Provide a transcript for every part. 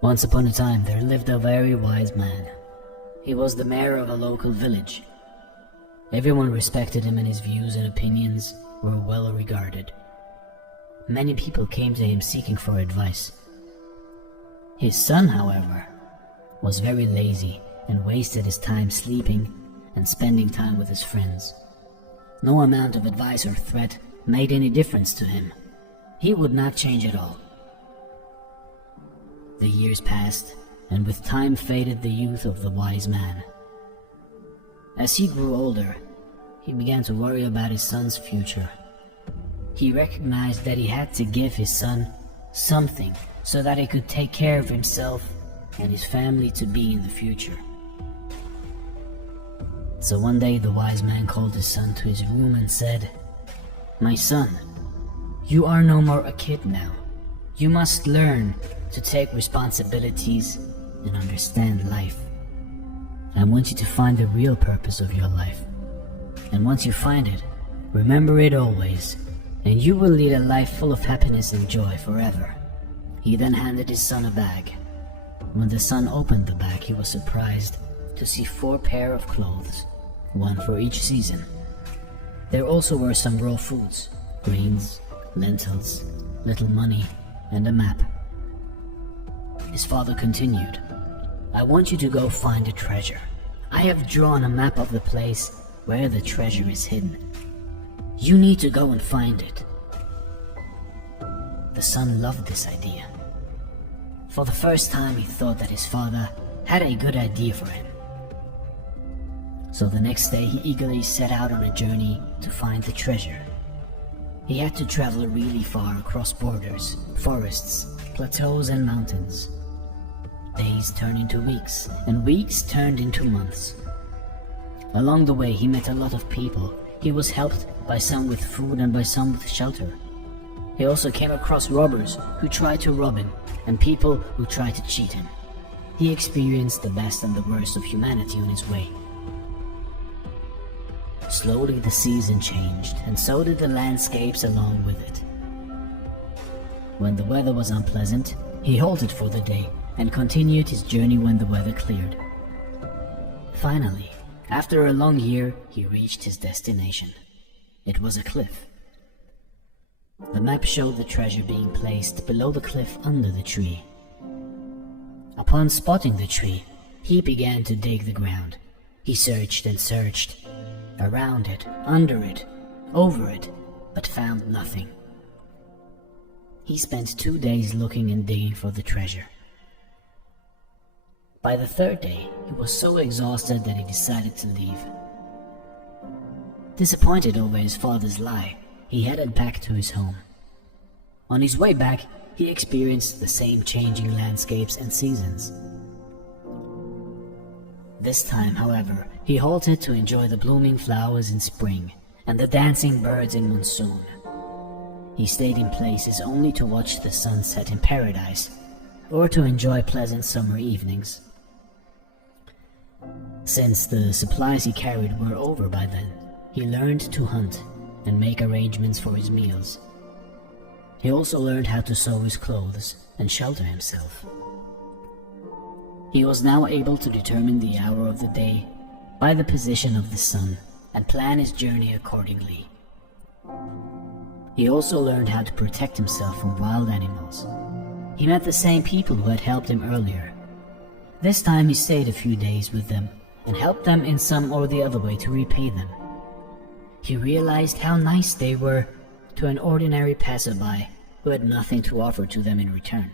Once upon a time there lived a very wise man. He was the mayor of a local village. Everyone respected him and his views and opinions were well regarded. Many people came to him seeking for advice. His son, however, was very lazy and wasted his time sleeping and spending time with his friends. No amount of advice or threat made any difference to him. He would not change at all. The years passed, and with time faded the youth of the wise man. As he grew older, he began to worry about his son's future. He recognized that he had to give his son something so that he could take care of himself and his family to be in the future. So one day the wise man called his son to his room and said, "My son, you are no more a kid now. You must learn to take responsibilities and understand life. I want you to find the real purpose of your life. And once you find it, remember it always, and you will lead a life full of happiness and joy forever." He then handed his son a bag. When the son opened the bag, he was surprised to see 4 pairs of clothes, one for each season. There also were some raw foods, grains, lentils, little money, and a map. His father continued, "I want you to go find a treasure. I have drawn a map of the place where the treasure is hidden. You need to go and find it." The son loved this idea. For the first time he thought that his father had a good idea for him. So the next day he eagerly set out on a journey to find the treasure. He had to travel really far across borders, forests, plateaus and mountains. Days turned into weeks, and weeks turned into months. Along the way he met a lot of people. He was helped by some with food and by some with shelter. He also came across robbers who tried to rob him, and people who tried to cheat him. He experienced the best and the worst of humanity on his way. Slowly the season changed, and so did the landscapes along with it. When the weather was unpleasant, he halted for the day and continued his journey when the weather cleared. Finally, after a long year, he reached his destination. It was a cliff. The map showed the treasure being placed below the cliff under the tree. Upon spotting the tree, he began to dig the ground. He searched and searched, around it, under it, over it, but found nothing. He spent 2 days looking and digging for the treasure. By the 3rd day, he was so exhausted that he decided to leave. Disappointed over his father's lie, he headed back to his home. On his way back, he experienced the same changing landscapes and seasons. This time, however, he halted to enjoy the blooming flowers in spring and the dancing birds in monsoon. He stayed in places only to watch the sun set in paradise or to enjoy pleasant summer evenings. Since the supplies he carried were over by then, he learned to hunt and make arrangements for his meals. He also learned how to sew his clothes and shelter himself. He was now able to determine the hour of the day by the position of the sun and plan his journey accordingly. He also learned how to protect himself from wild animals. He met the same people who had helped him earlier. This time he stayed a few days with them and helped them in some or the other way to repay them. He realized how nice they were to an ordinary passerby who had nothing to offer to them in return.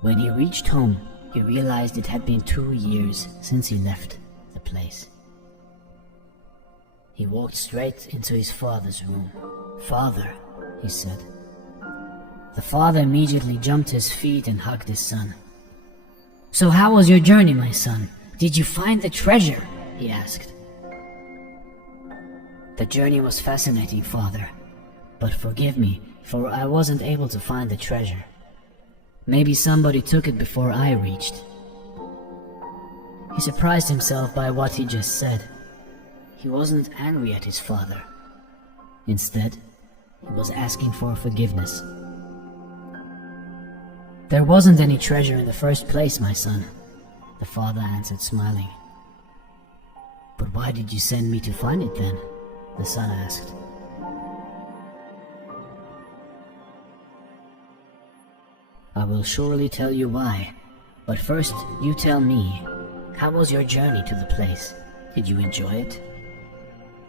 When he reached home, he realized it had been 2 years since he left the place. He walked straight into his father's room. "Father," he said. The father immediately jumped to his feet and hugged his son. "So how was your journey, my son? Did you find the treasure?" he asked. "The journey was fascinating, father, but forgive me, for I wasn't able to find the treasure. Maybe somebody took it before I reached." He surprised himself by what he just said. He wasn't angry at his father. Instead, he was asking for forgiveness. There wasn't any treasure in the first place, my son, the father answered, smiling. But why did you send me to find it then? The son asked. I will surely tell you why, but first you tell me, how was your journey to the place? Did you enjoy it?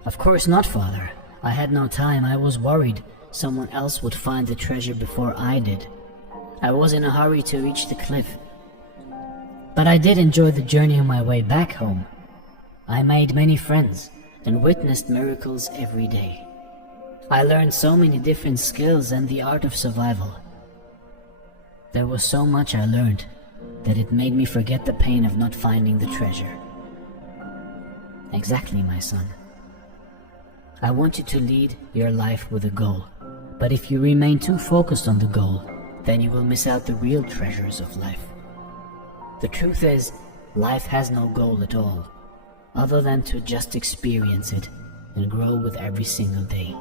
Of course not, father. I had no time. I was worried someone else would find the treasure before I did. I was in a hurry to reach the cliff. But I did enjoy the journey on my way back home. I made many friends and witnessed miracles every day. I learned so many different skills and the art of survival. There was so much I learned that it made me forget the pain of not finding the treasure. Exactly, my son. I want you to lead your life with a goal, but if you remain too focused on the goal, then you will miss out the real treasures of life. The truth is, life has no goal at all, other than to just experience it and grow with every single day.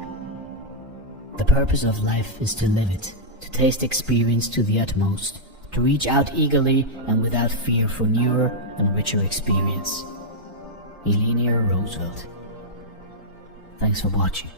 The purpose of life is to live it, to taste experience to the utmost, to reach out eagerly and without fear for newer and richer experience. Eleanor Roosevelt. Thanks for watching.